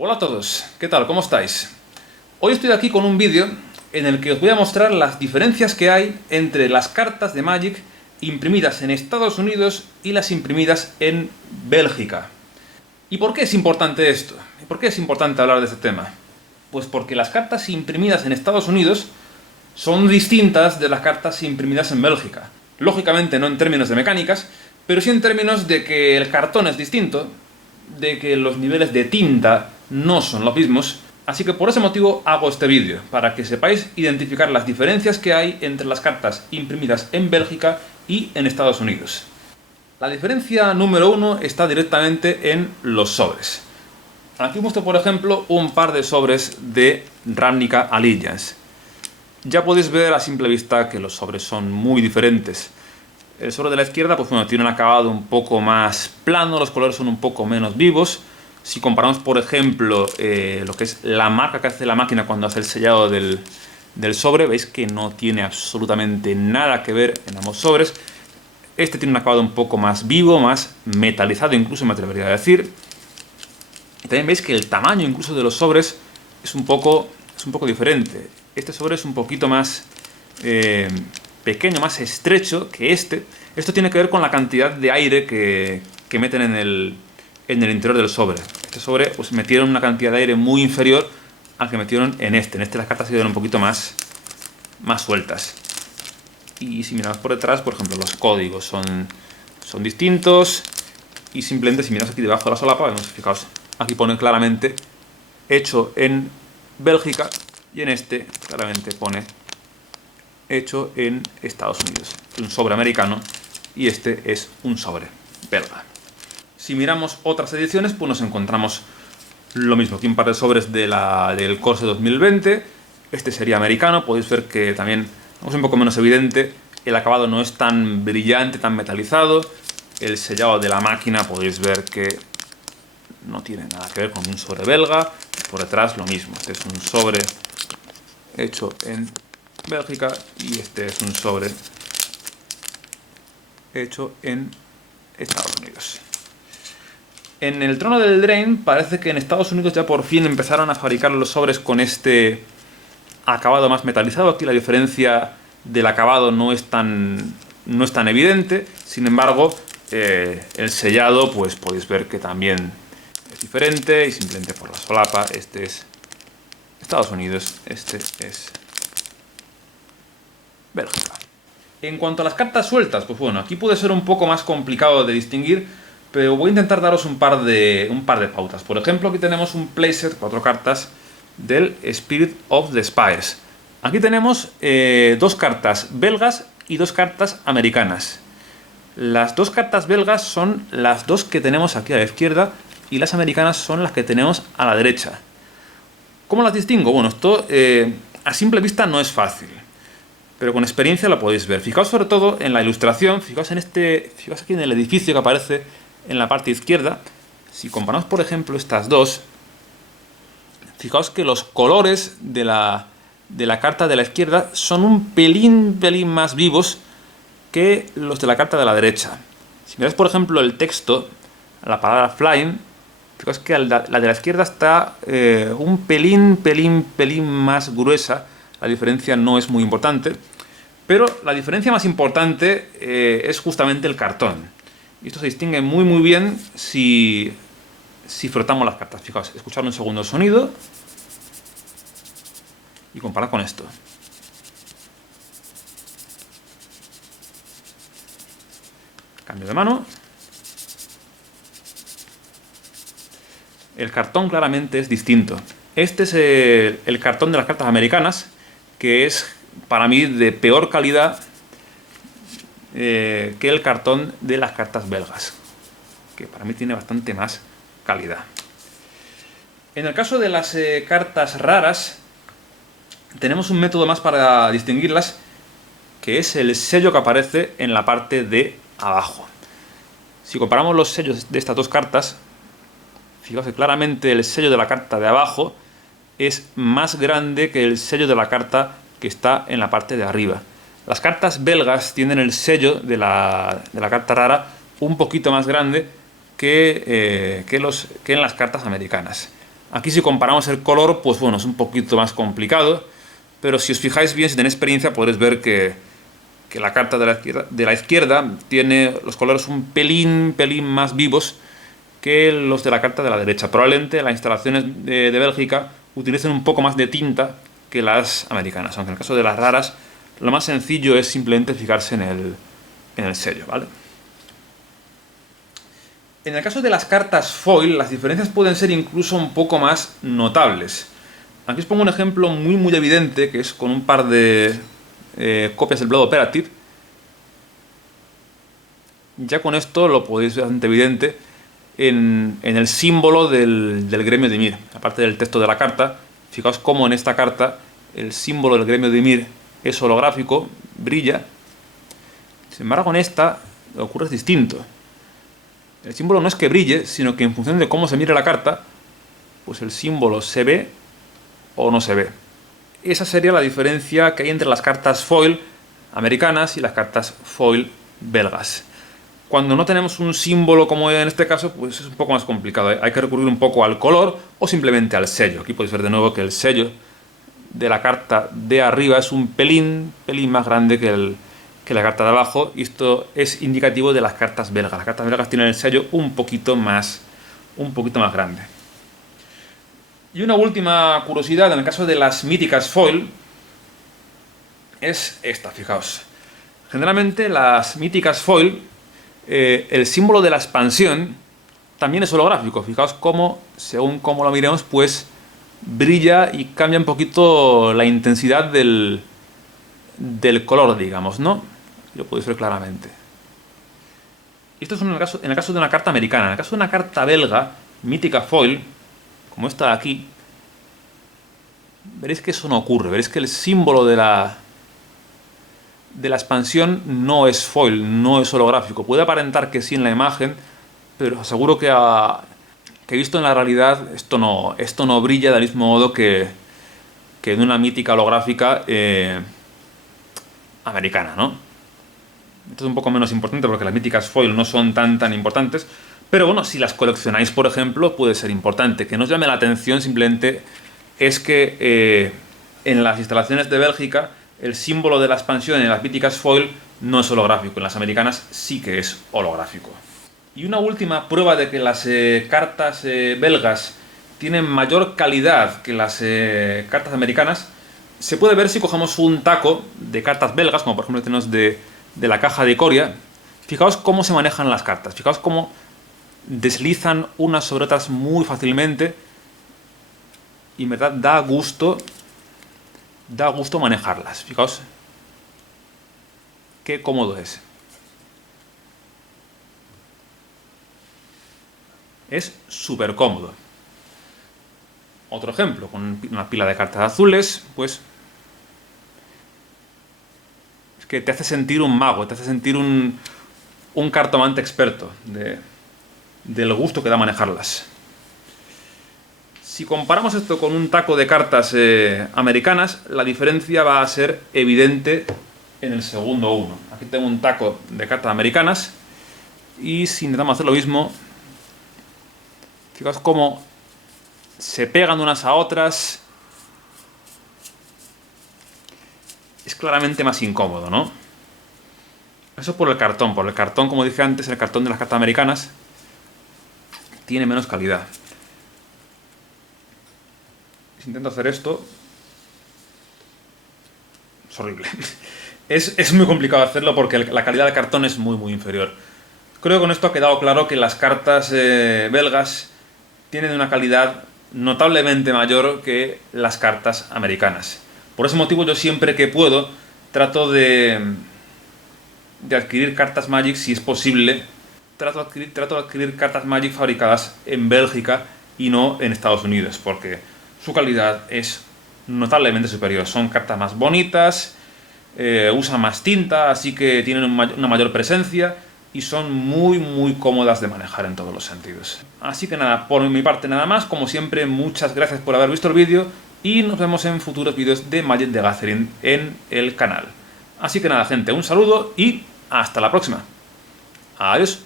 Hola a todos, ¿qué tal? ¿Cómo estáis? Hoy estoy aquí con un vídeo en el que os voy a mostrar las diferencias que hay entre las cartas de Magic imprimidas en Estados Unidos y las imprimidas en Bélgica. ¿Y por qué es importante esto? ¿Y por qué es importante hablar de este tema? Pues porque las cartas imprimidas en Estados Unidos son distintas de las cartas imprimidas en Bélgica. Lógicamente no en términos de mecánicas, pero sí en términos de que el cartón es distinto, de que los niveles de tinta no son los mismos, así que por ese motivo hago este vídeo, para que sepáis identificar las diferencias que hay entre las cartas imprimidas en Bélgica y en Estados Unidos. La diferencia número uno está directamente en los sobres. Aquí muestro, por ejemplo, un par de sobres de Ravnica Allegiance. Ya podéis ver a simple vista que los sobres son muy diferentes. El sobre de la izquierda, pues bueno, tiene un acabado un poco más plano, los colores son un poco menos vivos. Si comparamos, por ejemplo, lo que es la marca que hace la máquina cuando hace el sellado del sobre, veis que no tiene absolutamente nada que ver en ambos sobres. Este tiene un acabado un poco más vivo, más metalizado, incluso me atrevería a decir. Y también veis que el tamaño incluso de los sobres es un poco diferente. Este sobre es un poquito más pequeño, más estrecho que este. Esto tiene que ver con la cantidad de aire que meten en el interior del sobre. Este sobre pues metieron una cantidad de aire muy inferior al que metieron en este. En este las cartas se quedan un poquito más sueltas. Y si miramos por detrás, por ejemplo, los códigos son distintos. Y simplemente si miramos aquí debajo de la solapa, vemos, fijaos, aquí pone claramente hecho en Bélgica y en este claramente pone hecho en Estados Unidos. Es un sobre americano y este es un sobre belga. Si miramos otras ediciones, pues nos encontramos lo mismo. Aquí un par de sobres del Corse 2020. Este sería americano. Podéis ver que también es un poco menos evidente. El acabado no es tan brillante, tan metalizado. El sellado de la máquina podéis ver que no tiene nada que ver con un sobre belga. Por detrás lo mismo. Este es un sobre hecho en Bélgica y este es un sobre hecho en Estados Unidos. En el Trono del Eldraine parece que en Estados Unidos ya por fin empezaron a fabricar los sobres con este acabado más metalizado. Aquí la diferencia del acabado no es tan evidente. Sin embargo, el sellado pues podéis ver que también es diferente y simplemente por la solapa. Este es Estados Unidos, este es Bélgica. En cuanto a las cartas sueltas, pues bueno, aquí puede ser un poco más complicado de distinguir, pero voy a intentar daros un par de pautas. Por ejemplo, aquí tenemos un playset, 4 cartas del Spirit of the Spires. Aquí tenemos 2 cartas belgas y 2 cartas americanas. Las 2 cartas belgas son las 2 que tenemos aquí a la izquierda y las americanas son las que tenemos a la derecha. ¿Cómo las distingo? Bueno, esto a simple vista no es fácil, pero con experiencia lo podéis ver. Fijaos sobre todo en la ilustración, fijaos aquí en el edificio que aparece en la parte izquierda. Si comparamos, por ejemplo, estas dos, fijaos que los colores de la carta de la izquierda son un pelín más vivos que los de la carta de la derecha. Si miráis, por ejemplo, el texto, la palabra flying, fijaos que la de la izquierda está un pelín más gruesa. La diferencia no es muy importante, pero la diferencia más importante es justamente el cartón. Y esto se distingue muy bien si frotamos las cartas. Fijaos, escuchad un segundo el sonido y comparad con esto. Cambio de mano. El cartón claramente es distinto. Este es el cartón de las cartas americanas, que es para mí de peor calidad que el cartón de las cartas belgas, que para mí tiene bastante más calidad. En el caso de las cartas raras, tenemos un método más para distinguirlas, que es el sello que aparece en la parte de abajo. Si comparamos los sellos de estas dos cartas, fijaos que claramente el sello de la carta de abajo es más grande que el sello de la carta que está en la parte de arriba. Las cartas belgas tienen el sello de la carta rara un poquito más grande que en las cartas americanas. Aquí si comparamos el color, pues bueno, es un poquito más complicado, pero si os fijáis bien, si tenéis experiencia, podréis ver que la carta de la izquierda tiene los colores un pelín más vivos que los de la carta de la derecha. Probablemente las instalaciones de Bélgica utilicen un poco más de tinta que las americanas, aunque en el caso de las raras, lo más sencillo es simplemente fijarse en el sello, ¿vale? En el caso de las cartas foil, las diferencias pueden ser incluso un poco más notables. Aquí os pongo un ejemplo muy evidente, que es con un par de copias del Blood Operative. Ya con esto lo podéis ver bastante evidente en el símbolo del gremio de Ymir. Aparte del texto de la carta, fijaos cómo en esta carta el símbolo del gremio de Ymir es holográfico, brilla. Sin embargo, en esta ocurre es distinto. El símbolo no es que brille, sino que en función de cómo se mire la carta, pues el símbolo se ve o no se ve. Esa sería la diferencia que hay entre las cartas foil americanas y las cartas foil belgas. Cuando no tenemos un símbolo como en este caso, pues es un poco más complicado. Hay que recurrir un poco al color o simplemente al sello. Aquí podéis ver de nuevo que el sello de la carta de arriba es un pelín más grande que la carta de abajo, y esto es indicativo de las cartas belgas. Las cartas belgas tienen el sello un poquito más grande. Y una última curiosidad en el caso de las míticas foil es esta, fijaos. Generalmente las míticas foil, el símbolo de la expansión también es holográfico. Fijaos cómo, según cómo lo miremos, pues brilla y cambia un poquito la intensidad del color, digamos, ¿no? Lo podéis ver claramente. Esto es en el caso de una carta americana. En el caso de una carta belga, mítica foil, como esta de aquí, veréis que eso no ocurre. Veréis que el símbolo de la expansión no es foil, no es holográfico. Puede aparentar que sí en la imagen, pero os aseguro que visto en la realidad esto no brilla del mismo modo que en una mítica holográfica americana, ¿no? Esto es un poco menos importante porque las míticas foil no son tan importantes, pero bueno, si las coleccionáis, por ejemplo, puede ser importante. Que no os llame la atención simplemente es que en las instalaciones de Bélgica el símbolo de la expansión en las míticas foil no es holográfico, en las americanas sí que es holográfico. Y una última prueba de que las cartas belgas tienen mayor calidad que las cartas americanas se puede ver si cogemos un taco de cartas belgas, como por ejemplo tenemos de la caja de Coria. Fijaos cómo se manejan las cartas, fijaos cómo deslizan unas sobre otras muy fácilmente y en verdad da gusto manejarlas. Fijaos qué cómodo es. Es súper cómodo. Otro ejemplo, con una pila de cartas azules, pues es que te hace sentir un mago, te hace sentir un cartomante experto del gusto que da manejarlas. Si comparamos esto con un taco de cartas americanas, la diferencia va a ser evidente en el segundo uno. Aquí tengo un taco de cartas americanas y si intentamos hacer lo mismo, fijaos cómo se pegan unas a otras. Es claramente más incómodo, ¿no? Eso por el cartón. Por el cartón, como dije antes, el cartón de las cartas americanas tiene menos calidad. Si intento hacer esto, es horrible. Es muy complicado hacerlo porque la calidad del cartón es muy inferior. Creo que con esto ha quedado claro que las cartas belgas tienen una calidad notablemente mayor que las cartas americanas. Por ese motivo yo siempre que puedo trato de adquirir cartas Magic, si es posible. Trato de adquirir cartas Magic fabricadas en Bélgica y no en Estados Unidos, porque su calidad es notablemente superior. Son cartas más bonitas, usan más tinta, así que tienen una mayor presencia y son muy cómodas de manejar en todos los sentidos. Así que nada, por mi parte nada más. Como siempre, muchas gracias por haber visto el vídeo y nos vemos en futuros vídeos de Magic the Gathering en el canal. Así que nada, gente, un saludo y hasta la próxima. Adiós.